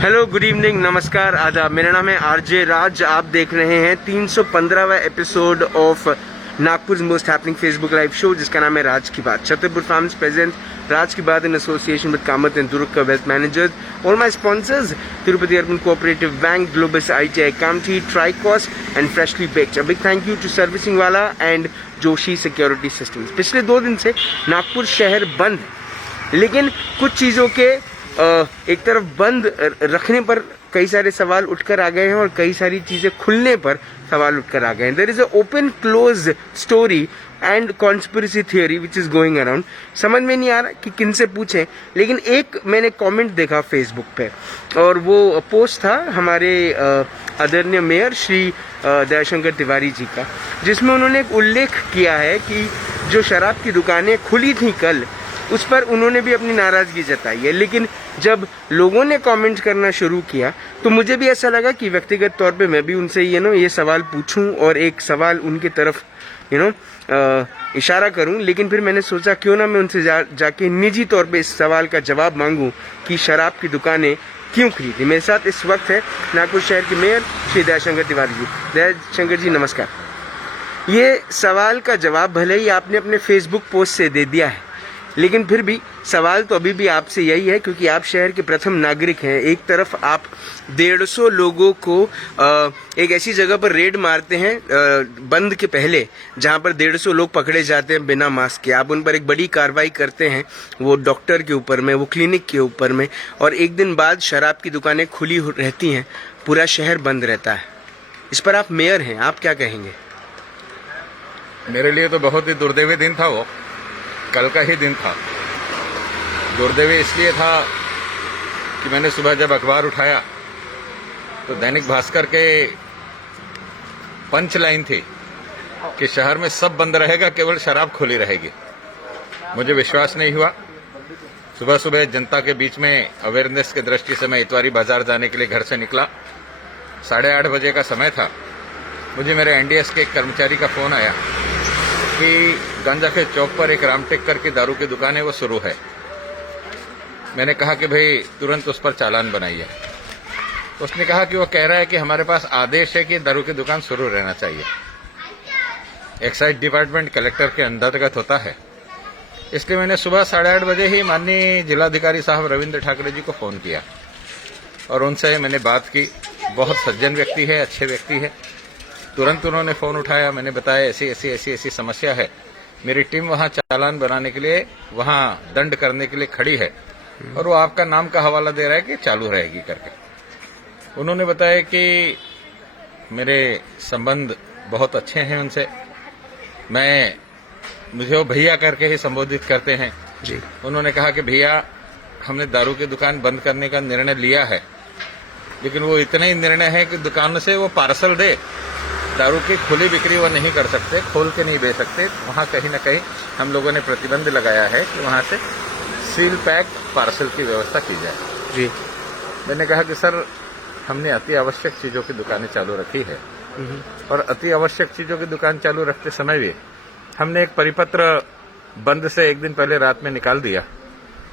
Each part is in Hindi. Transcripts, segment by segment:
हेलो, गुड इवनिंग, नमस्कार, आदाब। मेरा नाम है आरजे राज। आप देख रहे हैं 315वां episode of Nagpur most happening Facebook live show, जिसका नाम है राज की बात। Chhatarpur farms present Raj ki Baat in association with Kamat and Durga wealth managers. All my sponsors Tirupati urban cooperative bank, Globus ITI Kamthi, ट्राइकॉस and freshly baked. A big thank you to servicing वाला एंड जोशी सिक्योरिटी सिस्टम्स। पिछले 2 दिन से नागपुर शहर बंद, लेकिन कुछ चीज़ों के एक तरफ बंद रखने पर कई सारे सवाल उठकर आ गए हैं और कई सारी चीजें खुलने पर सवाल उठकर आ गए हैं। There is a open close story and conspiracy theory which is going around. समझ में नहीं आ रहा कि किन से पूछें, लेकिन एक मैंने कमेंट देखा फेसबुक पे, और वो पोस्ट था हमारे आदरणीय मेयर श्री दयाशंकर तिवारी जी का, जिसमें उन्होंने एक उल्लेख किया है कि जो शराब की दुकानें खुली थी कल, उस पर उन्होंने भी अपनी नाराजगी जताई है। लेकिन जब लोगों ने कमेंट करना शुरू किया तो मुझे भी ऐसा लगा कि व्यक्तिगत तौर पे मैं भी उनसे ये सवाल पूछूं और एक सवाल उनके तरफ इशारा करूं। लेकिन फिर मैंने सोचा क्यों ना मैं उनसे जाके निजी तौर पे इस सवाल का जवाब मांगूं कि शराब की दुकानें क्यों खरीदी। मेरे साथ इस वक्त है नागपुर शहर के मेयर श्री दयाशंकर तिवारी जी। दयाशंकर जी, नमस्कार। ये सवाल का जवाब भले ही आपने अपने फेसबुक पोस्ट से दे दिया है, लेकिन फिर भी सवाल तो अभी भी आपसे यही है, क्योंकि आप शहर के प्रथम नागरिक हैं। एक तरफ आप 150 लोगों को एक ऐसी जगह पर रेड मारते हैं बंद के पहले, जहां पर 150 लोग पकड़े जाते हैं बिना मास्क के। आप उन पर एक बड़ी कार्रवाई करते हैं, वो डॉक्टर के ऊपर में, वो क्लिनिक के ऊपर में, और एक दिन बाद शराब की दुकानें खुली रहती हैं, पूरा शहर बंद रहता है। इस पर आप मेयर हैं, आप क्या कहेंगे? मेरे लिए तो बहुत ही दुर्दैवी दिन था। वो कल का ही दिन था। दुर्दैवी इसलिए था कि मैंने सुबह जब अखबार उठाया तो दैनिक भास्कर के पंच लाइन थी कि शहर में सब बंद रहेगा, केवल शराब खुली रहेगी। मुझे विश्वास नहीं हुआ। सुबह सुबह जनता के बीच में अवेयरनेस की दृष्टि से मैं इतवारी बाजार जाने के लिए घर से निकला। 8:30 बजे का समय था। मुझे मेरे NDS के एक कर्मचारी का फोन आया कि गांजा के चौक पर एक रामटेक्कर की दारू की दुकान है, वो शुरू है। मैंने कहा कि भाई तुरंत उस पर चालान बनाइए। उसने कहा कि वो कह रहा है कि हमारे पास आदेश है कि दारू की दुकान शुरू रहना चाहिए। एक्साइज डिपार्टमेंट कलेक्टर के अंतर्गत होता है, इसलिए मैंने सुबह 8:30 बजे ही माननीय जिलाधिकारी साहब रविंद्र ठाकरे जी को फोन किया और उनसे मैंने बात की। बहुत सज्जन व्यक्ति है, अच्छे व्यक्ति है। तुरंत उन्होंने फोन उठाया। मैंने बताया ऐसी समस्या है, मेरी टीम वहां चालान बनाने के लिए, वहां दंड करने के लिए खड़ी है, और वो आपका नाम का हवाला दे रहा है कि चालू रहेगी करके। उन्होंने बताया कि मेरे संबंध बहुत अच्छे हैं उनसे। मुझे वो भैया करके ही संबोधित करते हैं जी। उन्होंने कहा कि भैया, हमने दारू की दुकान बंद करने का निर्णय लिया है, लेकिन वो इतना ही निर्णय है कि दुकान से वो पार्सल दे। दारू की खुली बिक्री वो नहीं कर सकते, खोल के नहीं बेच सकते। वहां कहीं ना कहीं हम लोगों ने प्रतिबंध लगाया है कि वहां से सील पैक पार्सल की व्यवस्था की जाए जी। मैंने कहा कि सर, हमने अति आवश्यक चीजों की दुकानें चालू रखी है, और अति आवश्यक चीजों की दुकान चालू रखते समय भी हमने एक परिपत्र बंद से एक दिन पहले रात में निकाल दिया।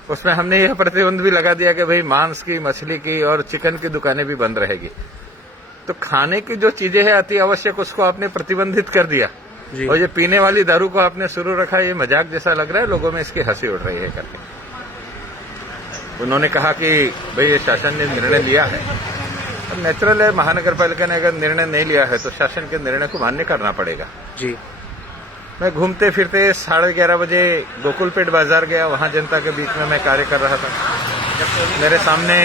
उसमें हमने यह प्रतिबंध भी लगा दिया कि भाई मांस की, मछली की और चिकन की दुकानें भी बंद रहेगी। तो खाने की जो चीजें हैं अति आवश्यक, उसको आपने प्रतिबंधित कर दिया, और ये पीने वाली दारू को आपने शुरू रखा। ये मजाक जैसा लग रहा है, लोगों में इसकी हंसी उड़ रही है करके। उन्होंने कहा कि भाई ये शासन ने निर्णय लिया है, अब नेचुरल है, महानगर पालिका ने अगर निर्णय नहीं लिया है तो शासन के निर्णय को मान्य करना पड़ेगा जी। मैं घूमते फिरते 11:30 बजे गोकुलपेट बाजार गया। वहां जनता के बीच में मैं कार्य कर रहा था। मेरे सामने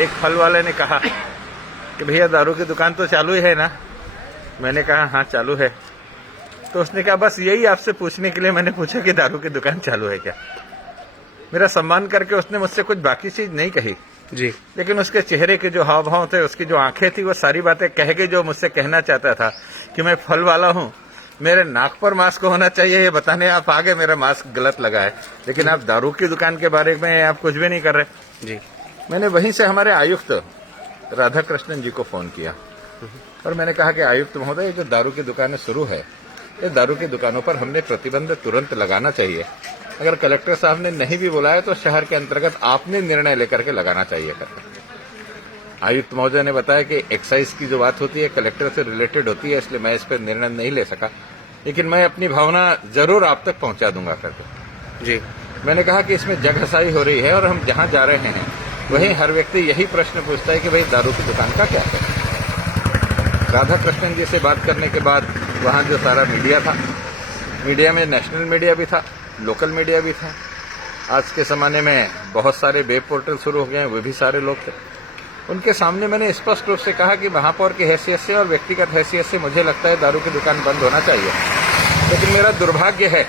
एक फल वाले ने कहा कि भैया, दारू की दुकान तो चालू है ना? मैंने कहा हाँ चालू है। तो उसने कहा बस यही आपसे पूछने के लिए मैंने पूछा कि दारू की दुकान चालू है क्या। मेरा सम्मान करके उसने मुझसे कुछ बाकी चीज नहीं कही जी, लेकिन उसके चेहरे के जो हाव भाव थे, उसकी जो आंखें थी, वो सारी बातें कह के जो मुझसे कहना चाहता था कि मैं फल वाला हूँ, मेरे नाक पर मास्क होना चाहिए, ये बताने आप आगे मेरा मास्क गलत लगा है, लेकिन आप दारू की दुकान के बारे में आप कुछ भी नहीं कर रहे जी। मैंने वहीं से हमारे आयुक्त राधा कृष्णन जी को फोन किया और मैंने कहा कि आयुक्त महोदय, जो दारू की दुकानें शुरू है, ये दारू की दुकानों पर हमने प्रतिबंध तुरंत लगाना चाहिए। अगर कलेक्टर साहब ने नहीं भी बुलाया तो शहर के अंतर्गत आपने निर्णय लेकर के लगाना चाहिए करके। आयुक्त महोदय ने बताया कि एक्साइज की जो बात होती है कलेक्टर से रिलेटेड होती है, इसलिए मैं इस पर निर्णय नहीं ले सका, लेकिन मैं अपनी भावना जरूर आप तक पहुंचा दूंगा करके। जी, मैंने कहा कि इसमें जगहसाई हो रही है और हम जहां जा रहे हैं वहीं हर व्यक्ति यही प्रश्न पूछता है कि भाई दारू की दुकान का क्या करें। राधा कृष्णन जी से बात करने के बाद वहां जो सारा मीडिया था, मीडिया में नेशनल मीडिया भी था, लोकल मीडिया भी था। आज के जमाने में बहुत सारे वेब पोर्टल शुरू हो गए हैं, वे भी सारे लोग थे। उनके सामने मैंने स्पष्ट रूप से कहा कि महापौर की हैसियत से और व्यक्तिगत हैसियत से मुझे लगता है दारू की दुकान बंद होना चाहिए, लेकिन मेरा दुर्भाग्य है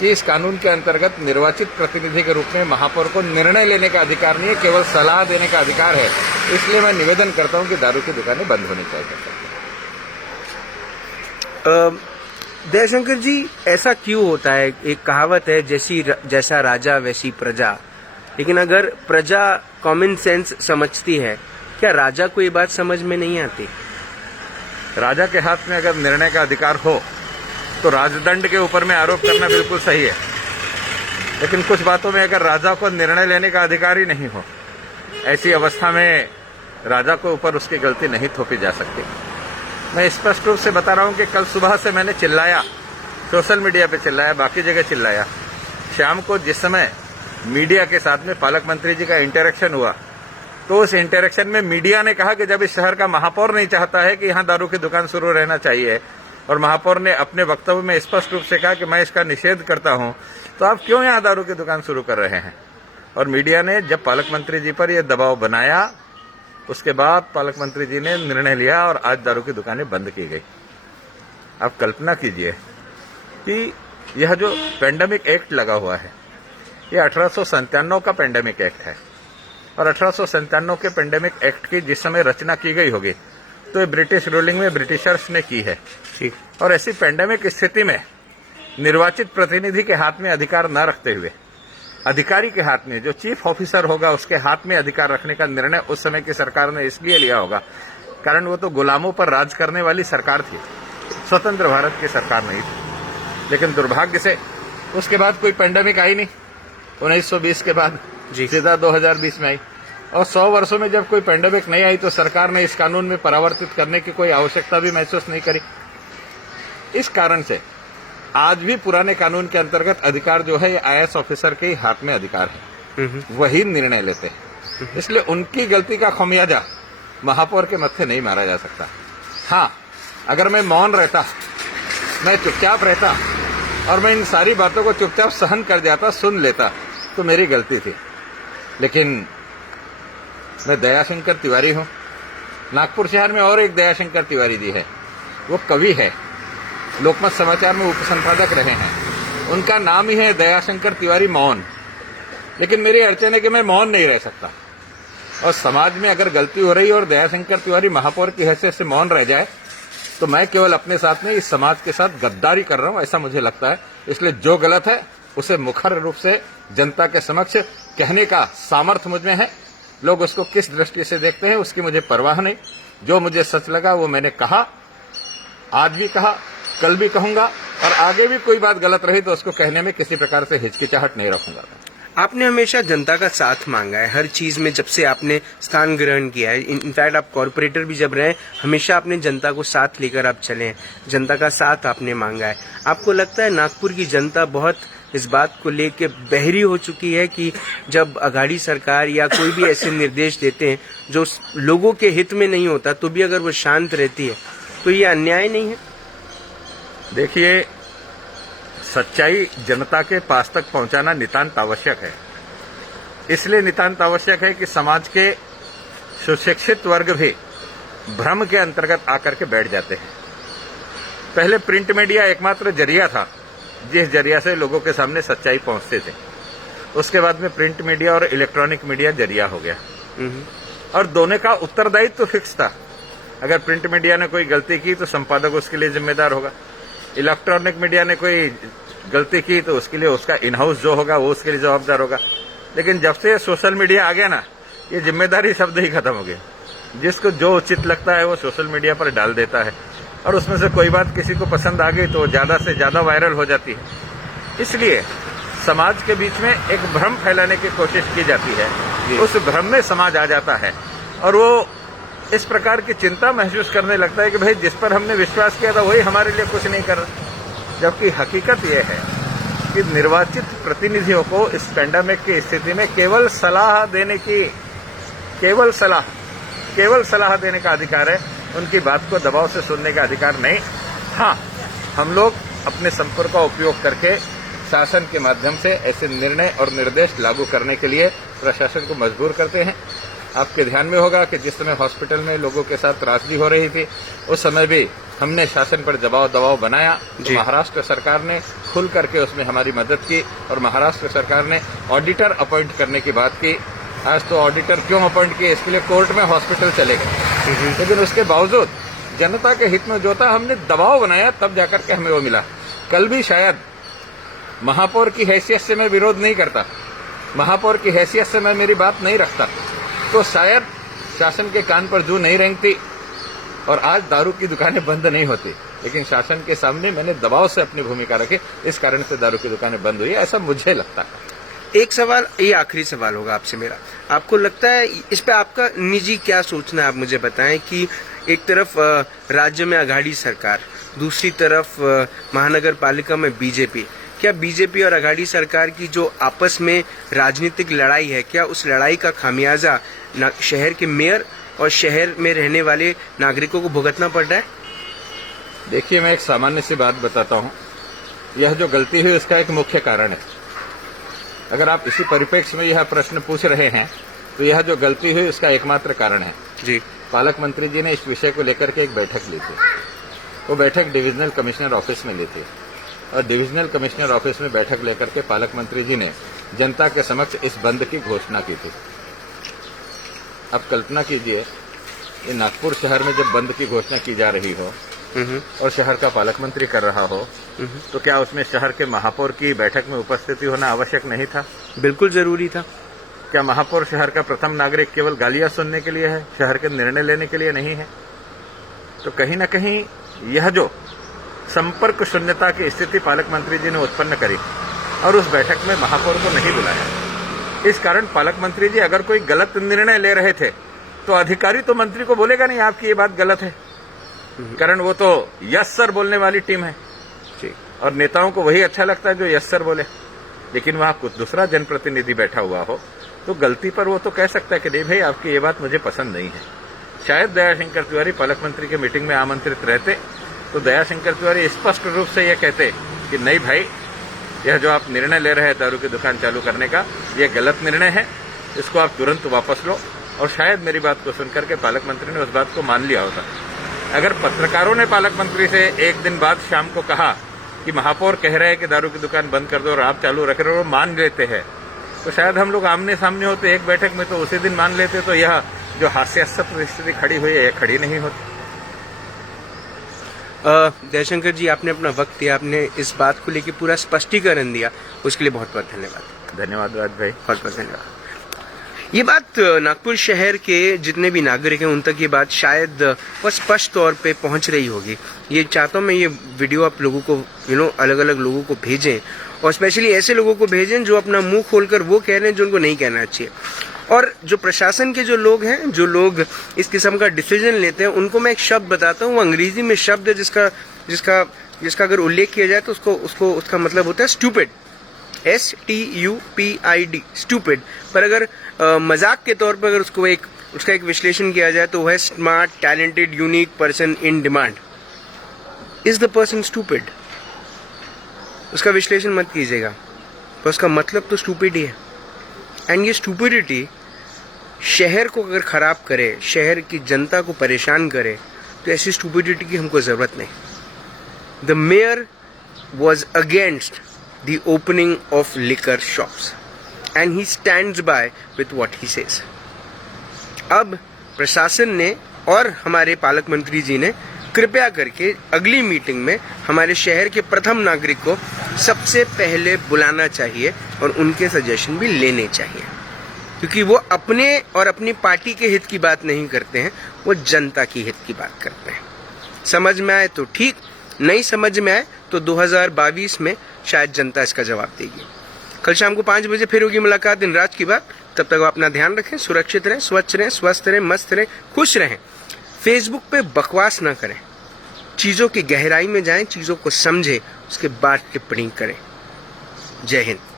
कि इस कानून के अंतर्गत निर्वाचित प्रतिनिधि के रूप में महापौर को निर्णय लेने का अधिकार नहीं है, केवल सलाह देने का अधिकार है। इसलिए मैं निवेदन करता हूं कि दारू की दुकानें बंद होनी चाहिए। दयाशंकर जी, ऐसा क्यों होता है? एक कहावत है, जैसा राजा वैसी प्रजा, लेकिन अगर प्रजा कॉमन सेंस समझती है, क्या राजा को ये बात समझ में नहीं आती? राजा के हाथ में अगर निर्णय का अधिकार हो तो राजदंड के ऊपर में आरोप करना बिल्कुल सही है, लेकिन कुछ बातों में अगर राजा को निर्णय लेने का अधिकार ही नहीं हो, ऐसी अवस्था में राजा को ऊपर उसकी गलती नहीं थोपी जा सकती। मैं स्पष्ट रूप से बता रहा हूं कि कल सुबह से मैंने चिल्लाया, सोशल मीडिया पे चिल्लाया, बाकी जगह चिल्लाया। शाम को जिस समय मीडिया के साथ में पालक मंत्री जी का इंटरेक्शन हुआ, तो उस इंटरेक्शन में मीडिया ने कहा कि जब इस शहर का महापौर नहीं चाहता है कि यहाँ दारू की दुकान शुरू रहना चाहिए, और महापौर ने अपने वक्तव्य में स्पष्ट रूप से कहा कि मैं इसका निषेध करता हूं, तो आप क्यों यहाँ दारू की दुकान शुरू कर रहे हैं? और मीडिया ने जब पालक मंत्री जी पर यह दबाव बनाया, उसके बाद पालक मंत्री जी ने निर्णय लिया और आज दारू की दुकानें बंद की गई। आप कल्पना कीजिए कि यह जो पेंडेमिक एक्ट लगा हुआ है, यह 1897 का पेंडेमिक एक्ट है, और 1897 के पेंडेमिक एक्ट की जिस समय रचना की गई होगी तो ये ब्रिटिश रूलिंग में ब्रिटिशर्स ने की है। ठीक। और ऐसी पेंडेमिक स्थिति में निर्वाचित प्रतिनिधि के हाथ में अधिकार न रखते हुए अधिकारी के हाथ में, जो चीफ ऑफिसर होगा उसके हाथ में अधिकार रखने का निर्णय उस समय की सरकार ने इसलिए लिया होगा कारण वो तो गुलामों पर राज करने वाली सरकार थी, स्वतंत्र भारत की सरकार नहीं थी। लेकिन दुर्भाग्य से उसके बाद कोई पेंडेमिक आई नहीं, 1920 के बाद सीधा 2020 में आई, और 100 वर्षों में जब कोई पेंडेमिक नहीं आई तो सरकार ने इस कानून में परावर्तित करने की कोई आवश्यकता भी महसूस नहीं करी। इस कारण से आज भी पुराने कानून के अंतर्गत अधिकार जो है ये आईएएस ऑफिसर के हाथ में अधिकार है, वही निर्णय लेते हैं। इसलिए उनकी गलती का खमियाजा महापौर के मत्थे नहीं मारा जा सकता। हाँ, अगर मैं मौन रहता, मैं चुपचाप रहता और मैं इन सारी बातों को चुपचाप सहन कर जाता, सुन लेता, तो मेरी गलती थी। लेकिन मैं दयाशंकर तिवारी हूं। नागपुर शहर में और एक दयाशंकर तिवारी जी है, वो कवि है, लोकमत समाचार में उपसंपादक रहे हैं। उनका नाम ही है दयाशंकर तिवारी मौन। लेकिन मेरी अड़चन है कि मैं मौन नहीं रह सकता, और समाज में अगर गलती हो रही है और दयाशंकर तिवारी महापौर की हैसियत से मौन रह जाए तो मैं केवल अपने साथ नहीं, इस समाज के साथ गद्दारी कर रहा हूं, ऐसा मुझे लगता है। इसलिए जो गलत है उसे मुखर रूप से जनता के समक्ष कहने का सामर्थ्य मुझ में है। लोग उसको किस दृष्टि से देखते हैं उसकी मुझे परवाह नहीं। जो मुझे सच लगा वो मैंने कहा, आज भी कहा, कल भी कहूंगा, और आगे भी कोई बात गलत रही तो उसको कहने में किसी प्रकार से हिचकिचाहट नहीं रखूंगा। आपने हमेशा जनता का साथ मांगा है हर चीज में, जब से आपने स्थान ग्रहण किया है। इनफैक्ट आप कॉर्पोरेटर भी जब रहे, हमेशा आपने जनता को साथ लेकर आप चले हैं, जनता का साथ आपने मांगा है। आपको लगता है नागपुर की जनता बहुत इस बात को लेकर बहरी हो चुकी है कि जब अघाड़ी सरकार या कोई भी ऐसे निर्देश देते हैं जो लोगों के हित में नहीं होता, तो भी अगर वो शांत रहती है तो ये अन्याय नहीं है? देखिए, सच्चाई जनता के पास तक पहुंचाना नितांत आवश्यक है। इसलिए नितांत आवश्यक है कि समाज के सुशिक्षित वर्ग भी भ्रम के अंतर्गत आकर के बैठ जाते हैं। पहले प्रिंट मीडिया एकमात्र जरिया था जिस जरिया से लोगों के सामने सच्चाई पहुंचते थे। उसके बाद में प्रिंट मीडिया और इलेक्ट्रॉनिक मीडिया जरिया हो गया, और दोनों का उत्तरदायित्व तो फिक्स था। अगर प्रिंट मीडिया ने कोई गलती की तो संपादक उसके लिए जिम्मेदार होगा, इलेक्ट्रॉनिक मीडिया ने कोई गलती की तो उसके लिए उसका इन हाउस जो होगा वो उसके लिए जवाबदार होगा। लेकिन जब से सोशल मीडिया आ गया ना, ये जिम्मेदारी शब्द ही खत्म हो गया। जिसको जो उचित लगता है वो सोशल मीडिया पर डाल देता है, और उसमें से कोई बात किसी को पसंद आ गई तो ज्यादा से ज्यादा वायरल हो जाती है। इसलिए समाज के बीच में एक भ्रम फैलाने की कोशिश की जाती है, उस भ्रम में समाज आ जाता है, और वो इस प्रकार की चिंता महसूस करने लगता है कि भाई जिस पर हमने विश्वास किया था वही हमारे लिए कुछ नहीं कर रहा। जबकि हकीकत यह है कि निर्वाचित प्रतिनिधियों को इस पेंडेमिक की स्थिति में केवल सलाह देने का अधिकार है, उनकी बात को दबाव से सुनने का अधिकार नहीं। हाँ, हम लोग अपने संपर्क का उपयोग करके शासन के माध्यम से ऐसे निर्णय और निर्देश लागू करने के लिए प्रशासन को मजबूर करते हैं। आपके ध्यान में होगा कि जिस समय हॉस्पिटल में लोगों के साथ त्रासदी हो रही थी, उस समय भी हमने शासन पर दबाव बनाया। तो महाराष्ट्र सरकार ने खुल करके उसमें हमारी मदद की और महाराष्ट्र सरकार ने ऑडिटर अपॉइंट करने की बात की। आज तो ऑडिटर क्यों अपॉइंट किए, इसके लिए कोर्ट में हॉस्पिटल चले गए, लेकिन उसके बावजूद जनता के हित में जो था हमने दबाव बनाया, तब जाकर के हमें वो मिला। कल भी शायद महापौर की हैसियत से मैं विरोध नहीं करता, महापौर की हैसियत से मैं मेरी बात नहीं रखता, तो शायद शासन के कान पर जू नहीं रेंगती और आज दारू की दुकानें बंद नहीं होती। लेकिन शासन के सामने मैंने दबाव से अपनी भूमिका रखी, इस कारण से दारू की दुकानें बंद हुई, ऐसा मुझे लगता है। एक सवाल, ये आखिरी सवाल होगा आपसे मेरा, आपको लगता है इस पे आपका निजी क्या सोचना है, आप मुझे बताएं कि एक तरफ राज्य में अघाड़ी सरकार, दूसरी तरफ महानगर पालिका में बीजेपी, क्या बीजेपी और अघाड़ी सरकार की जो आपस में राजनीतिक लड़ाई है, क्या उस लड़ाई का खामियाजा शहर के मेयर और शहर में रहने वाले नागरिकों को भुगतना पड़ रहा है? देखिए, मैं एक सामान्य सी बात बताता हूं, यह जो गलती हुई उसका एक मुख्य कारण है। अगर आप इसी परिप्रेक्ष्य में यह प्रश्न पूछ रहे हैं तो यह जो गलती हुई उसका एकमात्र कारण है जी, पालक मंत्री जी ने इस विषय को लेकर के एक बैठक ली थी। वो बैठक डिविजनल कमिश्नर ऑफिस में ली थी और डिविजनल कमिश्नर ऑफिस में बैठक लेकर के पालक मंत्री जी ने जनता के समक्ष इस बंद की घोषणा की थी। अब कल्पना कीजिए, ये नागपुर शहर में जब बंद की घोषणा की जा रही हो और शहर का पालक मंत्री कर रहा हो, तो क्या उसमें शहर के महापौर की बैठक में उपस्थिति होना आवश्यक नहीं था? बिल्कुल जरूरी था। क्या महापौर शहर का प्रथम नागरिक केवल गालियां सुनने के लिए है, शहर के निर्णय लेने के लिए नहीं है? तो कहीं न कहीं यह जो संपर्क शून्यता की स्थिति पालक मंत्री जी ने उत्पन्न करी और उस बैठक में महापौर को नहीं बुलाया, इस कारण पालक मंत्री जी अगर कोई गलत निर्णय ले रहे थे तो अधिकारी तो मंत्री को बोलेगा नहीं आपकी ये बात गलत है, कारण वो तो यस सर बोलने वाली टीम है और नेताओं को वही अच्छा लगता है जो यस सर बोले। लेकिन वहां कुछ दूसरा जनप्रतिनिधि बैठा हुआ हो तो गलती पर वो तो कह सकता है कि नहीं भाई आपकी ये बात मुझे पसंद नहीं है। शायद दयाशंकर तिवारी पालक मंत्री के मीटिंग में आमंत्रित रहते तो दयाशंकर तिवारी स्पष्ट रूप से ये कहते कि नहीं भाई, यह जो आप निर्णय ले रहे हैं दारू की दुकान चालू करने का, यह गलत निर्णय है, इसको आप तुरंत वापस लो। और शायद मेरी बात को सुनकर के पालक मंत्री ने उस बात को मान लिया होता। अगर पत्रकारों ने पालक मंत्री से एक दिन बाद शाम को कहा कि महापौर कह रहे हैं कि दारू की दुकान बंद कर दो और आप चालू रख रहे हो, मान लेते हैं, तो शायद हम लोग आमने सामने होते एक बैठक में, तो उसी दिन मान लेते, तो यह जो हास्यास्पद स्थिति खड़ी हुई है, यह खड़ी नहीं होती। दयाशंकर जी, आपने अपना वक्त दिया, आपने इस बात को लेकर पूरा स्पष्टीकरण दिया, उसके लिए बहुत बहुत धन्यवाद। धन्यवाद राज भाई, बहुत बहुत धन्यवाद। ये बात नागपुर शहर के जितने भी नागरिक हैं उन तक ये बात शायद बहुत स्पष्ट तौर पे पहुंच रही होगी। ये चाहता हूँ मैं ये वीडियो आप लोगों को अलग अलग लोगों को भेजें और स्पेशली ऐसे लोगों को भेजें जो अपना मुंह खोलकर वो कह रहे हैं जो उनको नहीं कहना चाहिए। और जो प्रशासन के जो लोग हैं, जो लोग इस किस्म का डिसीजन लेते हैं, उनको मैं एक शब्द बताता हूँ, वो अंग्रेजी में शब्द है जिसका अगर उल्लेख किया जाए तो उसका मतलब होता है स्टूपिड, STUPID, स्टूपिड। पर अगर मजाक के तौर पर अगर उसका एक विश्लेषण किया जाए तो वह है smart, talented, unique person in demand. Is the person stupid? उसका विश्लेषण मत कीजिएगा, पर उसका मतलब तो स्टूपिड ही है। एंड ये स्टूपिडिटी शहर को अगर खराब करे, शहर की जनता को परेशान करे, तो ऐसी स्टूपिडिटी की हमको जरूरत नहीं। The mayor was against the opening of liquor shops and he stands by with what he says। अब प्रशासन ने और हमारे पालक मंत्री जी ने कृपया करके अगली मीटिंग में हमारे शहर के प्रथम नागरिक को सबसे पहले बुलाना चाहिए और उनके सजेशन भी लेने चाहिए, क्योंकि वो अपने और अपनी पार्टी के हित की बात नहीं करते हैं, वो जनता की हित की बात करते हैं। समझ में आए तो ठीक, नहीं समझ में आए तो 2022 में शायद जनता इसका जवाब देगी। कल शाम को 5 बजे फिर होगी मुलाकात दिन रात की बात। तब तक आप अपना ध्यान रखें, सुरक्षित रहें, स्वच्छ रहें, स्वस्थ रहें, मस्त रहें, खुश रहें। फेसबुक पे बकवास ना करें, चीज़ों की गहराई में जाएं, चीज़ों को समझें, उसके बाद टिप्पणी करें। जय हिंद।